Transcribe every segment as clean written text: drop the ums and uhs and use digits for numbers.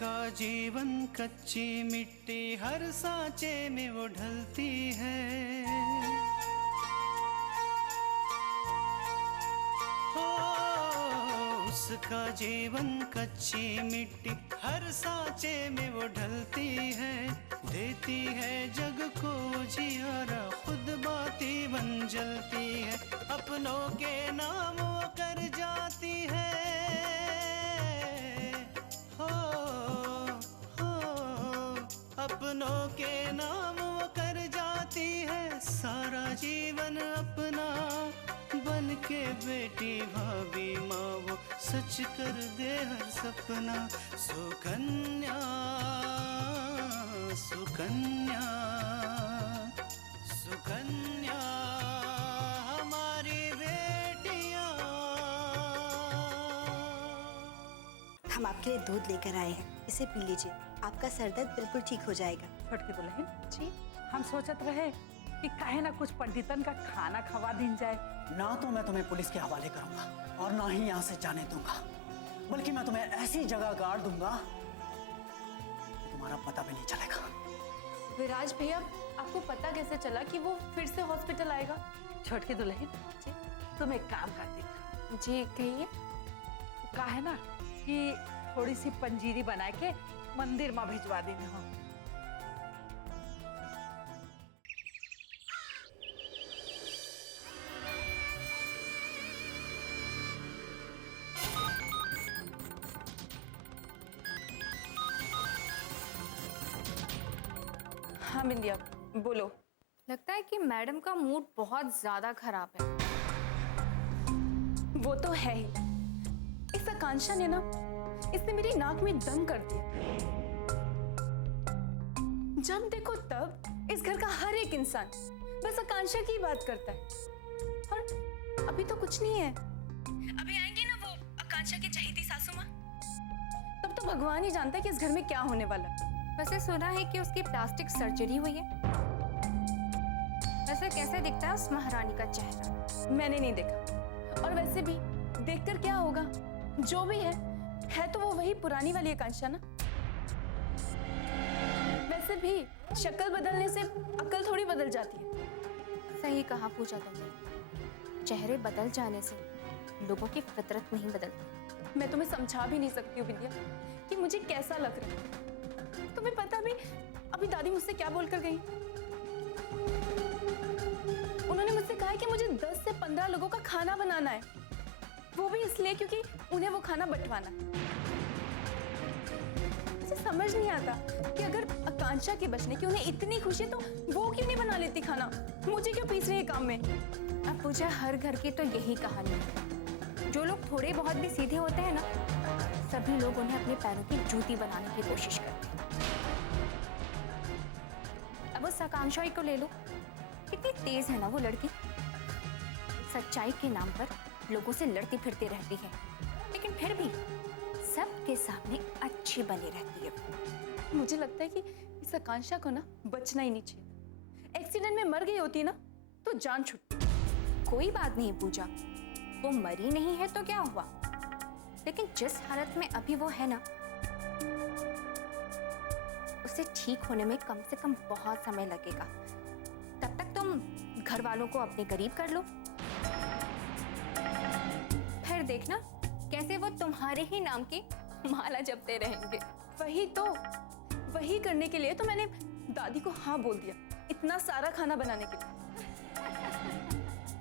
उसका जीवन कच्ची मिट्टी हर सांचे में वो ढलती है। हो उसका जीवन कच्ची मिट्टी हर सांचे में वो ढलती है। देती है जग को जियारा, खुद बाती बन जलती है। अपनों के नाम वो कर जाती है। अपनों के नाम वो कर जाती है। सारा जीवन अपना बन के बेटी भाभी माँ वो सच कर दे हर सपना। सुकन्या सुकन्या सुकन्या हमारी बेटियां। हम आपके लिए दूध लेकर आए हैं, इसे पी लीजिए, आपका सर दर्द बिल्कुल ठीक हो जाएगा। छोटकी दुल्हन जी हम सोचत रहे कि काहे ना कुछ पंडितन का खाना खवा दिन जाए। ना तो मैं तुम्हें पुलिस के हवाले करूंगा और ना ही यहाँ से जाने दूंगा, बल्कि मैं तुम्हें ऐसी जगह गाड़ दूंगा कि तुम्हारा पता भी नहीं चलेगा। विराज भैया, आपको पता कैसे चला कि वो फिर से हॉस्पिटल आएगा? छोटकी दुल्हन जी तुम एक काम कर दी। जी कहिए। काहे ना कि थोड़ी सी पंजीरी बना के मंदिर में भिजवा देने हो। हाँ बिंदिया बोलो। लगता है कि मैडम का मूड बहुत ज्यादा खराब है। वो तो है ही। इस आकांक्षा ने ना, इसने मेरी नाक में दम कर दिया। जब देखो तब इस घर का हर एक इंसान बस आकांक्षा की बात करता है। और अभी तो कुछ नहीं है। अभी आएंगी ना वो आकांक्षा की चहेती सासू माँ, तब तो भगवान ही जानता है कि इस घर में क्या होने वाला है। वैसे सुना है कि उसकी प्लास्टिक सर्जरी हुई है। वैसे कैसे दिखता है उस महारानी का चेहरा? मैंने नहीं देखा, और वैसे भी देखकर क्या होगा, जो भी है तो वो वही पुरानी वाली आकांक्षा ना। वैसे भी शक्ल बदलने से अकल थोड़ी बदल जाती है। सही कहा पूजा तुमने, चेहरे बदल जाने से लोगों की फितरत नहीं बदलती। मैं तुम्हें समझा भी नहीं सकती हूँ विद्या कि मुझे कैसा लग रहा है। तुम्हें पता भी अभी दादी मुझसे क्या बोलकर गई? उन्होंने मुझसे कहा कि मुझे 10 से 15 लोगों का खाना बनाना है, वो भी इसलिए क्योंकि उन्हें वो खाना बंटवाना है। मुझे समझ नहीं आता कि अगर आकांक्षा के बचने की उन्हें इतनी खुशी है तो वो क्यों नहीं बना लेती खाना, मुझे क्यों पीस रही है काम में? अब पूजा हर घर की तो यही कहानी है। जो लोग थोड़े बहुत भी सीधे होते हैं ना, सभी लोग उन्हें अपने पैरों की जूती बनाने की कोशिश करते हैं। अब उस आकांक्षा को ले लो, कितनी तेज है ना वो लड़की। सच्चाई के नाम पर लोगों से लड़ती फिरती रहती है, लेकिन फिर भी सबके सामने अच्छी बनी रहती है। मुझे लगता है कि इस आकांक्षा को ना बचना ही नहीं चाहिए। एक्सीडेंट में मर गई होती ना तो जान छूटती। कोई बात नहीं पूजा, वो मरी नहीं है तो क्या हुआ, लेकिन जिस हालत में अभी वो है ना, उसे ठीक होने में कम से कम बहुत समय लगेगा। तब तक तुम घर वालों को अपने करीब कर लो, फिर देखना कैसे वो तुम्हारे ही नाम की माला जपते रहेंगे। वही करने के लिए तो मैंने दादी को हाँ बोल दिया, इतना सारा खाना बनाने के लिए।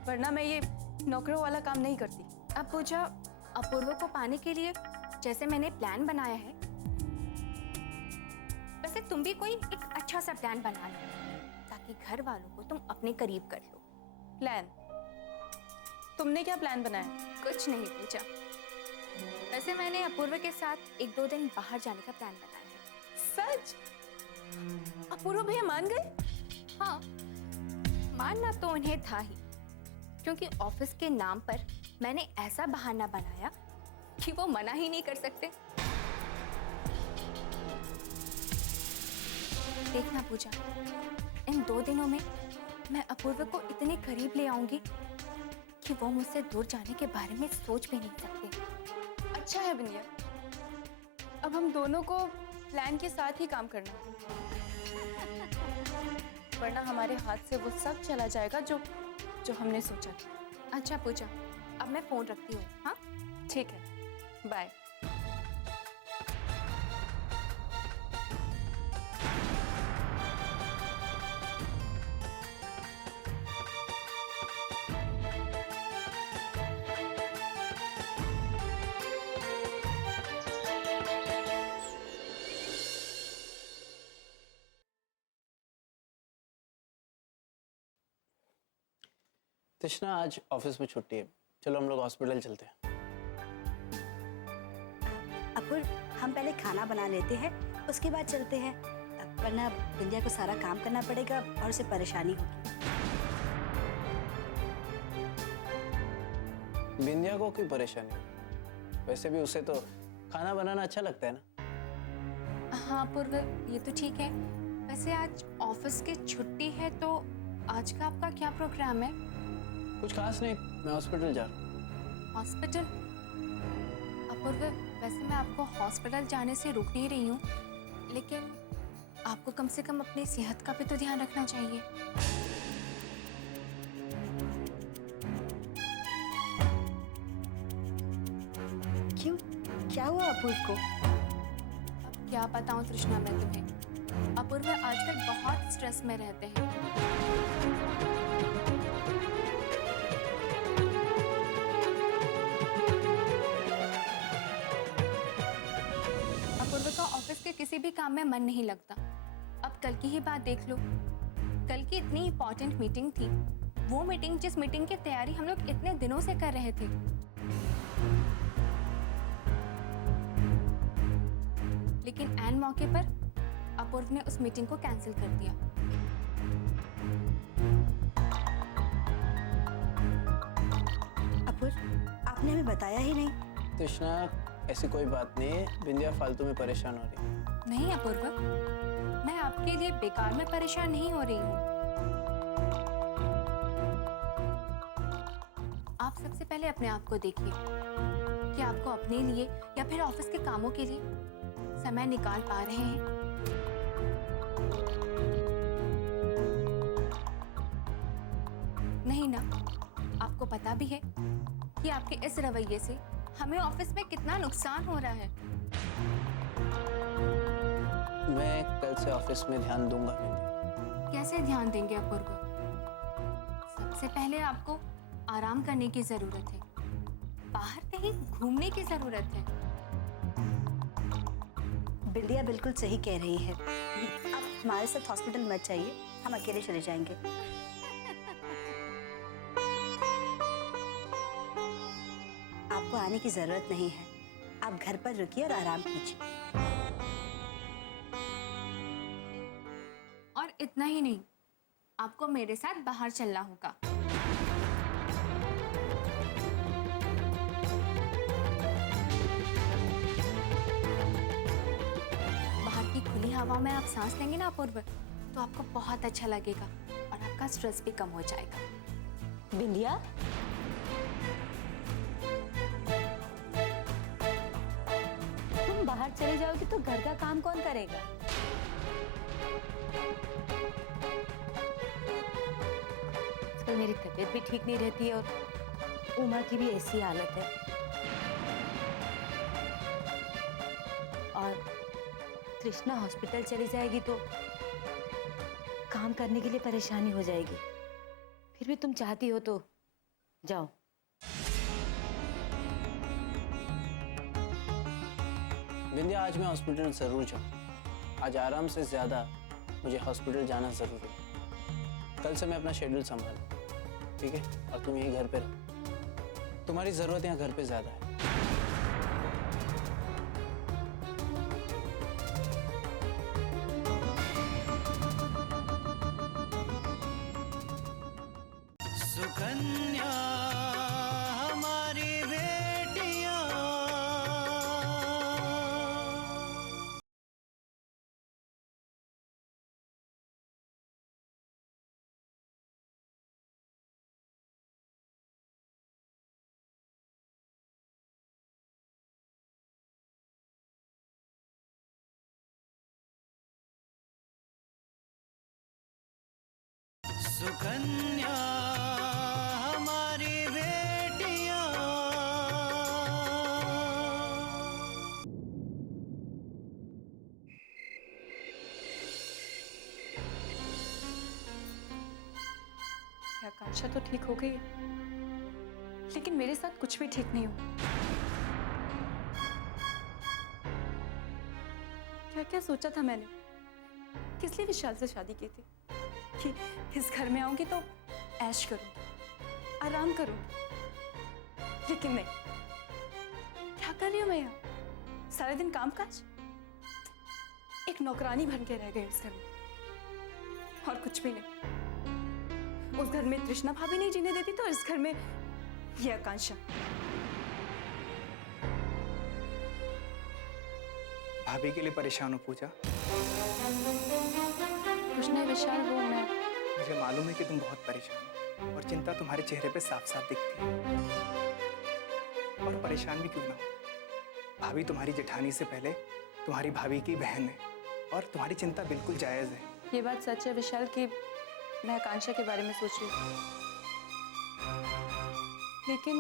वरना मैं ये नौकरों वाला काम नहीं करती। अब पूजा, अपूर्व को पाने के लिए जैसे मैंने प्लान बनाया है, वैसे तुम भी कोई एक अच्छा सा प्लान बना लो, ताकि घर वालों को तुम अपने करीब कर लो। प्लान? तुमने क्या प्लान बनाया? कुछ नहीं पूजा, वैसे मैंने अपूर्व के साथ 1-2 दिन बाहर जाने का प्लान बनाया है। सच? अपूर्व भैया मान गए? हाँ, मानना तो उन्हें था ही, क्योंकि ऑफिस के नाम पर मैंने ऐसा बहाना बनाया कि वो मना ही नहीं कर सकते। देखना पूजा, इन 2 दिनों में मैं अपूर्व को इतने करीब ले आऊंगी कि वो मुझसे दूर जाने के बारे में सोच भी नहीं सकते। अच्छा है बिंदिया, अब हम दोनों को प्लान के साथ ही काम करना, वरना हमारे हाथ से वो सब चला जाएगा जो जो हमने सोचा था। अच्छा पूजा, अब मैं फोन रखती हूँ। हाँ, ठीक है, बाय। तृष्णा, आज ऑफिस में छुट्टी है, चलो हम लोग हॉस्पिटल चलते हैं। अपूर्व, हम पहले खाना बना लेते हैं, उसके बाद चलते हैं, वरना विंध्या को सारा काम करना पड़ेगा और उसे परेशानी होगी। बिंदिया को कोई परेशानी? वैसे भी उसे तो खाना बनाना अच्छा लगता है ना। हाँ पूर्व, ये तो ठीक है। वैसे आज ऑफिस की छुट्टी है तो आज का आपका क्या प्रोग्राम है? कुछ खास नहीं, मैं हॉस्पिटल जा रहा हूँ। हॉस्पिटल? अपूर्व, वैसे मैं आपको हॉस्पिटल जाने से रोक नहीं रही हूँ, लेकिन आपको कम से कम अपनी सेहत का भी तो ध्यान रखना चाहिए। क्यों, क्या हुआ अपूर्व को? अब क्या बताऊँ तृष्णा मैं तुम्हें, अपूर्व आजकल बहुत स्ट्रेस में रहते हैं। अपूर्व का ऑफिस के किसी भी काम में मन नहीं लगता। अब कल की ही बात देख लो, कल की इतनी इंपॉर्टेंट मीटिंग थी, वो मीटिंग जिस मीटिंग की तैयारी हम लोग इतने दिनों से कर रहे थे, लेकिन ऐन मौके पर अपूर्व ने उस मीटिंग को कैंसिल कर दिया। अपूर्व, आपने हमें बताया ही नहीं। तृष्णा, ऐसी कोई बात नहीं है, बिंदिया फालतू में परेशान हो रही है। नहीं अपूर्व, मैं आपके लिए बेकार में परेशान नहीं हो रही हूँ। आप सबसे पहले अपने आप को देखिए कि आपको अपने लिए या फिर ऑफिस के कामों के लिए समय निकाल पा रहे हैं। नहीं ना, आपको पता भी है कि आपके इस रवैये से हमें ऑफिस में कितना नुकसान हो रहा है। मैं कल से ऑफिस में ध्यान दूंगा बिंदिया। कैसे ध्यान देंगे अपूर्व? सबसे पहले आपको आराम करने की जरूरत है, बाहर कहीं घूमने की जरूरत है। बिंदिया बिल्कुल सही कह रही है। आप हमारे साथ हॉस्पिटल मत जाइए, हम अकेले चले जाएंगे। आपको आने की जरूरत नहीं है, आप घर पर रुकिए और आराम कीजिए। और इतना ही नहीं, आपको मेरे साथ बाहर चलना होगा। बाहर की खुली हवा में आप सांस लेंगे ना अपूर्व, तो आपको बहुत अच्छा लगेगा और आपका स्ट्रेस भी कम हो जाएगा। बिंदिया, तुम बाहर चले जाओगी तो घर का काम कौन करेगा? आजकल मेरी तबीयत भी ठीक नहीं रहती है और उमा की भी ऐसी हालत है। और तृष्णा हॉस्पिटल चली जाएगी तो काम करने के लिए परेशानी हो जाएगी। फिर भी तुम चाहती हो तो जाओ। बिंदिया, आज मैं हॉस्पिटल जरूर जाऊँ। आज आराम से ज्यादा मुझे हॉस्पिटल जाना जरूरी है। कल से मैं अपना शेड्यूल संभालूं, ठीक है? और तुम यहीं घर पे रहो, तुम्हारी जरूरत यहाँ घर पे ज्यादा है। सुकन्या हमारी बेटियां। आकांक्षा तो ठीक हो गई है, लेकिन मेरे साथ कुछ भी ठीक नहीं हो। क्या क्या सोचा था मैंने, किस लिए विशाल से शादी की थी कि इस घर में आऊंगी तो ऐश करूंगी, आराम करूंगी। लेकिन नहीं, क्या कर रही हूं मैं यहाँ? सारे दिन काम काज, एक नौकरानी बन के रह गई उस घर में, और कुछ भी नहीं। उस घर में तृष्णा भाभी नहीं जीने देती तो इस घर में ये आकांक्षा। भाभी के लिए परेशान हो पूजा? कुछ नहीं विशाल, वो मैं मुझे मालूम है कि तुम बहुत परेशान हो और चिंता तुम्हारे चेहरे पे साफ साफ दिखती है। और परेशान भी क्यों ना हो, भाभी तुम्हारी जेठानी से पहले तुम्हारी भाभी की बहन है और तुम्हारी चिंता बिल्कुल जायज़ है। ये बात सच है विशाल कि मैं आकांक्षा के बारे में सोच रही हूँ, लेकिन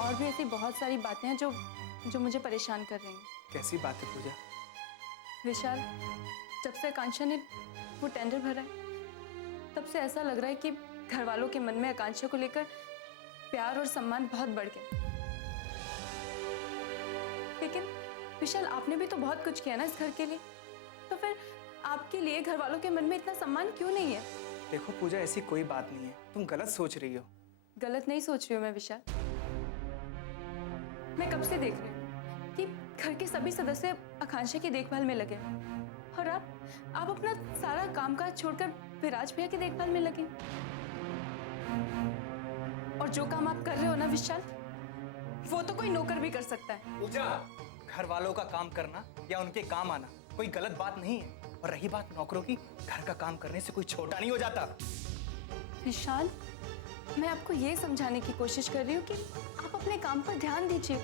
और भी ऐसी बहुत सारी बातें हैं जो मुझे परेशान कर रही हैं। कैसी बात है पूजा? विशाल, जब से आकांक्षा ने वो टेंडर भरा है तब से ऐसा लग रहा है कि घर वालों के मन में आकांक्षा को लेकर प्यार और सम्मान बहुत बढ़ गया। लेकिन विशाल, आपने भी तो बहुत कुछ किया ना इस घर के लिए, तो फिर आपके लिए घर वालों के मन में इतना सम्मान क्यों नहीं है? देखो पूजा, ऐसी कोई बात नहीं है, तुम गलत सोच रही हो। गलत नहीं सोच रही हूँ मैं विशाल, मैं कब से देख रही हूँ कि घर के सभी सदस्य आकांक्षा की देखभाल में लगे हैं। और आप अपना सारा कामकाज छोड़कर विराज भैया की देखभाल में लगे। और जो काम आप कर रहे हो ना विशाल, वो तो कोई नौकर भी कर सकता है। पूजा, घर वालों का काम करना या उनके काम आना कोई गलत बात नहीं है। और रही बात नौकरों की, घर का काम करने से कोई छोटा नहीं हो जाता। विशाल, मैं आपको ये समझाने की कोशिश कर रही हूँ कि आप अपने काम पर ध्यान दीजिए।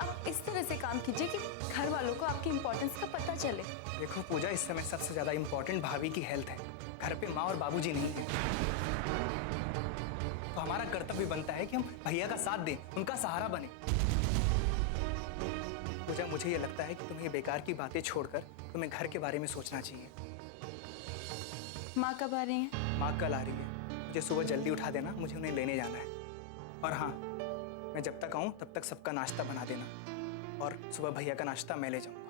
आप इस तरह से काम कीजिए कि घर वालों को आपकी इम्पोर्टेंस का पता चले। देखो पूजा, इस समय सबसे ज्यादा इम्पोर्टेंट भाभी की हेल्थ है। घर पे माँ और बाबूजी नहीं है, तो हमारा कर्तव्य बनता है कि हम भैया का साथ दें, उनका सहारा बने। पूजा, मुझे ये लगता है कि तुम्हें ये बेकार की बातें छोड़कर तुम्हें घर के बारे में सोचना चाहिए। माँ कब आ रही हैं? माँ कल आ रही है, मुझे सुबह जल्दी उठा देना, मुझे उन्हें लेने जाना है। और हाँ, मैं जब तक आऊँ तब तक सबका नाश्ता बना देना, और सुबह भैया का नाश्ता मैं ले जाऊँगा।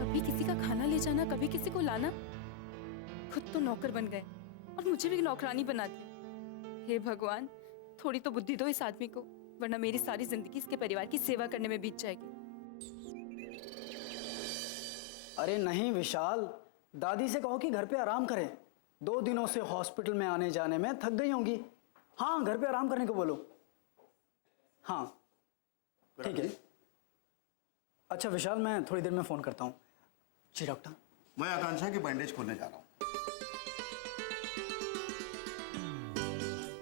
कभी किसी का खाना ले जाना, कभी किसी को लाना। खुद तो नौकर बन गए और मुझे भी नौकरानी बना दिया। हे भगवान, थोड़ी तो बुद्धि दो इस आदमी को, वरना मेरी सारी जिंदगी इसके परिवार की सेवा करने में बीत जाएगी। अरे नहीं विशाल, दादी से कहो कि घर पे आराम करें। 2 दिनों से हॉस्पिटल में आने जाने में थक गई होंगी। हाँ, घर पे आराम करने को बोलो। हाँ ठीक है। अच्छा विशाल, मैं थोड़ी देर में फोन करता हूँ। जी डॉक्टर। मैं आकांक्षा की बैंडेज खोलने जा रहा हूँ।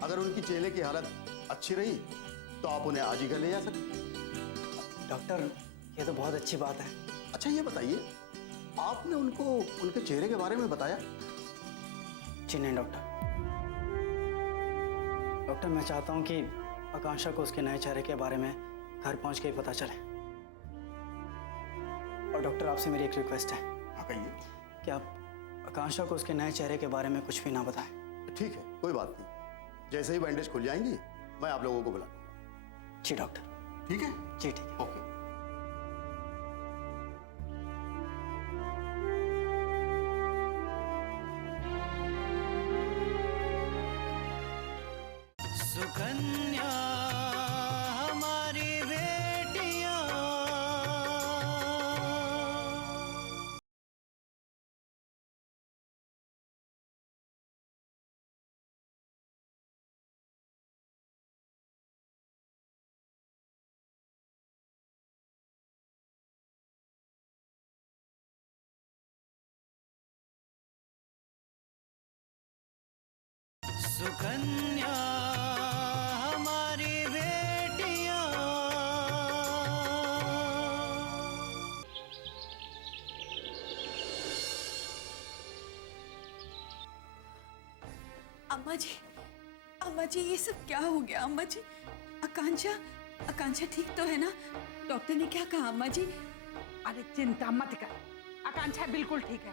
अगर उनकी चेले की हालत अच्छी रही तो आप उन्हें आज ही घर ले जा सकते। डॉक्टर, ये तो बहुत अच्छी बात है। अच्छा ये बताइए, आपने उनको उनके चेहरे के बारे में बताया? जी नहीं डॉक्टर। डॉक्टर, मैं चाहता हूँ कि आकांक्षा को उसके नए चेहरे के बारे में घर पहुँच के ही पता चले। और डॉक्टर, आपसे मेरी एक रिक्वेस्ट है। हाँ कहिए। कि आप आकांक्षा को उसके नए चेहरे के बारे में कुछ भी ना बताएं। ठीक है, कोई बात नहीं। जैसे ही बैंडेज खुल जाएंगी मैं आप लोगों को बुला लूंगा। जी डॉक्टर। ठीक है? जी ठीक है। ओके। सुकन्या हमारी बेटियां। सुकन्या हमारी बेटियां। अम्मा जी ये सब क्या हो गया? अम्मा जी, आकांक्षा ठीक तो है ना? डॉक्टर ने क्या कहा अम्मा जी? अरे चिंता मत कर, आकांक्षा बिल्कुल ठीक है।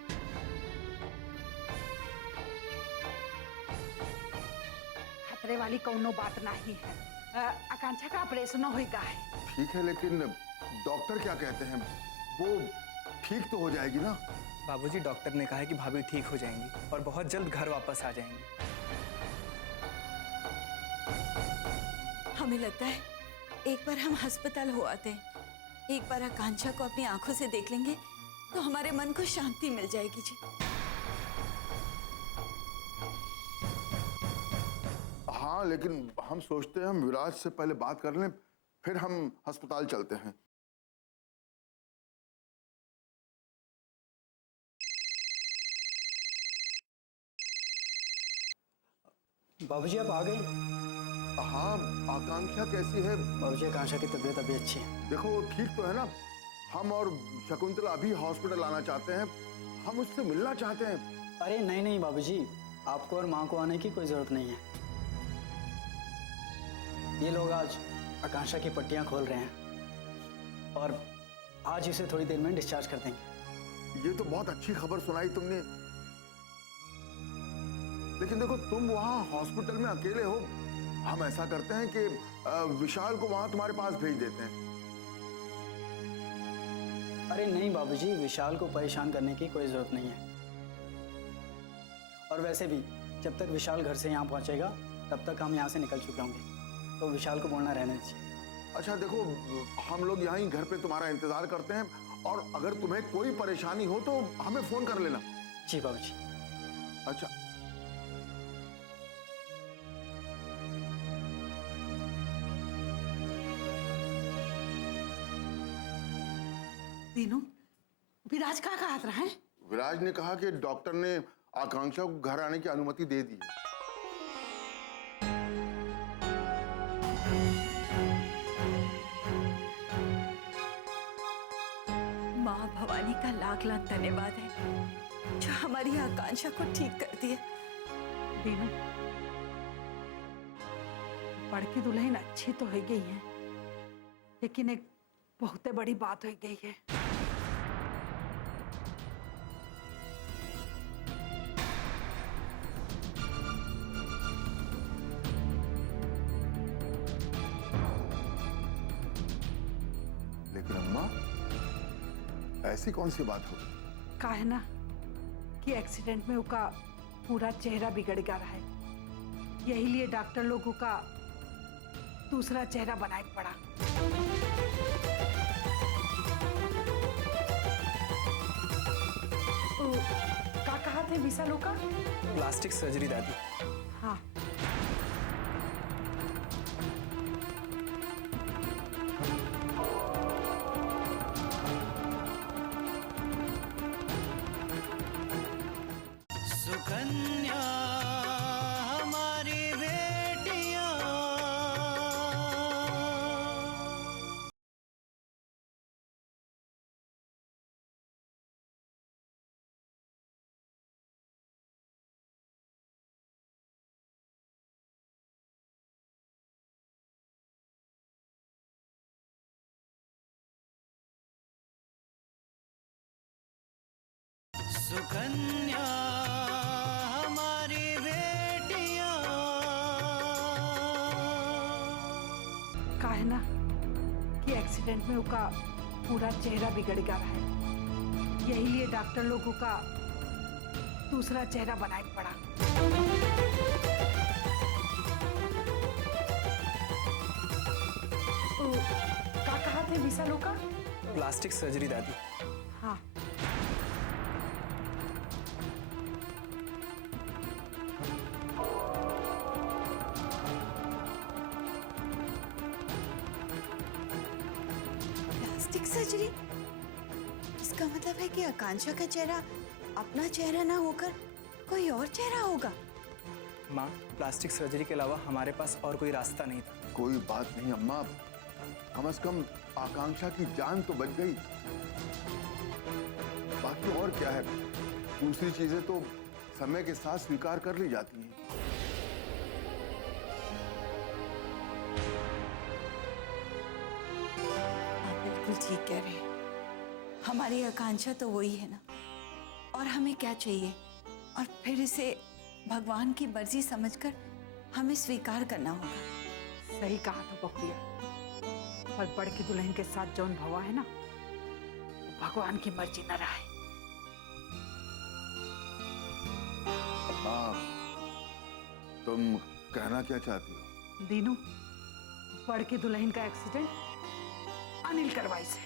खतरे वाली कोनो बात नहीं है। आकांक्षा का ऑपरेशन होगा है। ठीक है, लेकिन डॉक्टर क्या कहते हैं? वो ठीक तो हो जाएगी ना? बाबूजी, डॉक्टर ने कहा है कि भाभी ठीक हो जाएंगी और बहुत जल्द घर वापस आ जाएंगी। हमें लगता है एक बार हम अस्पताल हो आते हैं, एक बार आकांक्षा को अपनी आंखों से देख लेंगे तो हमारे मन को शांति मिल जाएगी जी। हाँ, लेकिन हम सोचते हैं हम विराज से पहले बात कर लें, फिर हम अस्पताल चलते हैं। बाबूजी आप आ गए? हाँ, आकांक्षा कैसी है? बाबूजी आकांक्षा की तबीयत अभी अच्छी है। देखो वो ठीक तो है ना? हम और शकुंतला अभी हॉस्पिटल आना चाहते हैं, हम उससे मिलना चाहते हैं। अरे नहीं नहीं बाबूजी, आपको और माँ को आने की कोई जरूरत नहीं है। ये लोग आज आकांक्षा की पट्टियां खोल रहे हैं और आज इसे थोड़ी देर में डिस्चार्ज कर देंगे। ये तो बहुत अच्छी खबर सुनाई तुमने, लेकिन देखो तुम वहां हॉस्पिटल में अकेले हो। हम ऐसा करते हैं कि विशाल को वहां तुम्हारे पास भेज देते हैं। अरे नहीं बाबूजी, विशाल को परेशान करने की कोई जरूरत नहीं है। और वैसे भी जब तक विशाल घर से यहाँ पहुँचेगा तब तक हम यहाँ से निकल चुके होंगे, तो विशाल को बोलना रहने दीजिए। अच्छा देखो, हम लोग यहाँ ही घर पे तुम्हारा इंतजार करते हैं और अगर तुम्हें कोई परेशानी हो तो हमें फोन कर लेना। जी बाबूजी। अच्छा, दीनू, विराज कहाँ कहा रहा है? विराज ने कहा कि डॉक्टर ने आकांक्षा को घर आने की अनुमति दे दी है। माँ भवानी का लाख लाख धन्यवाद है जो हमारी आकांक्षा को ठीक कर दिया। दीनू, बड़की दुल्हन अच्छी तो हो गई है, लेकिन एक बहुत बड़ी बात हो गई है। लेकिन अम्मा, ऐसी कौन सी बात हो? का है ना कि एक्सीडेंट में उसका पूरा चेहरा बिगड़ गया है, यही लिए डॉक्टर लोगों का दूसरा चेहरा बनाए पड़ा। का कहा थे विशाल का? प्लास्टिक सर्जरी दादी। हाँ, सुकन्या हमारी बेटियां। सुकन्या हमारी बेटियां। का है ना कि एक्सीडेंट में उसका पूरा चेहरा बिगड़ गया है, यही लिए डॉक्टर लोगों का दूसरा चेहरा बनाए पड़ा। का कहा थे विशाल का? प्लास्टिक सर्जरी दादी। हाँ, प्लास्टिक सर्जरी? इसका मतलब है कि आकांक्षा का चेहरा अपना चेहरा ना होकर कोई और चेहरा होगा। माँ, प्लास्टिक सर्जरी के अलावा हमारे पास और कोई रास्ता नहीं था। कोई बात नहीं अम्मा, कम से कम आकांक्षा की जान तो बच गई। बाकी और क्या है, दूसरी चीजें तो समय के साथ स्वीकार कर ली जाती हैं। आप बिल्कुल ठीक कह रहे हैं। हमारी आकांक्षा तो वही है ना, और हमें क्या चाहिए? और फिर इसे भगवान की मर्जी समझकर हमें स्वीकार करना होगा। सही कहा तो बकरिया, पर बड़ की दुल्हन के साथ जौन भवा है ना, वो भगवान की मर्जी न रहे। माँ, तुम कहना क्या चाहती हो? दीनू, बड़ की दुल्हन का एक्सीडेंट अनिल करवाई से।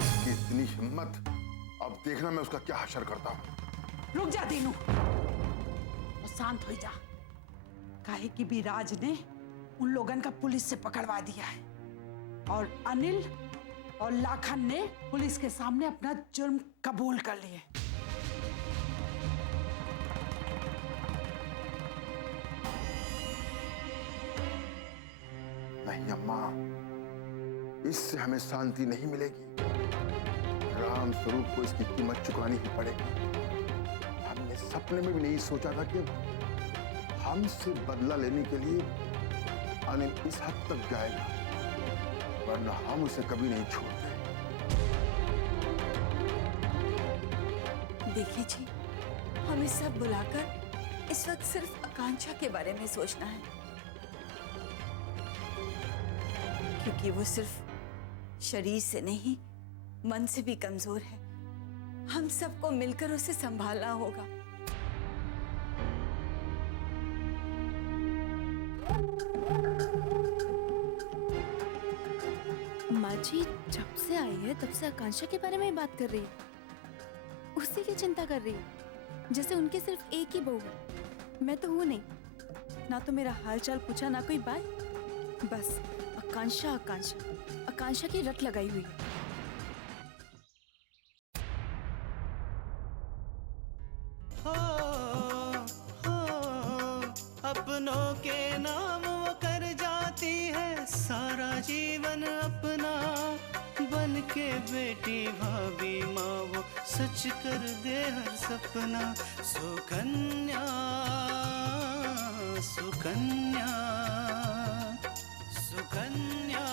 इसकी इतनी हिम्मत, अब देखना मैं उसका क्या हशर करता हूँ। रुक जा दीनू और शांत हो जा। काहे कि विराज ने उन लोगन का पुलिस से पकड़वा दिया है, और अनिल और लाखन ने पुलिस के सामने अपना जुर्म कबूल कर लिए। नहीं अम्मा, इससे हमें शांति नहीं मिलेगी। राम स्वरूप को इसकी कीमत चुकानी ही पड़ेगी। हमने सपने में भी नहीं सोचा था कि हमसे बदला लेने के लिए अनिल इस हद तक जाएगा, वरना हम उसे कभी नहीं छोड़ते। देखिए जी, हमें सब बुलाकर इस वक्त सिर्फ आकांक्षा के बारे में सोचना है, क्योंकि वो सिर्फ शरीर से नहीं मन से भी कमजोर है। हम सबको मिलकर उसे संभालना होगा। माँ जी जब से आई है तब से आकांक्षा के बारे में ही बात कर रही है, उसी की चिंता कर रही है, जैसे उनके सिर्फ एक ही बहू है। मैं तो हूं नहीं, ना तो मेरा हाल चाल पूछा ना कोई बात। बस आकांक्षा आकांक्षा आकांक्षा की रट लगाई हुई है। अपनों के नाम वो कर जाती है सारा जीवन अपना, बन के बेटी भाभी माँ वो सच कर दे हर सपना। सुकन्या सुकन्या सुकन्या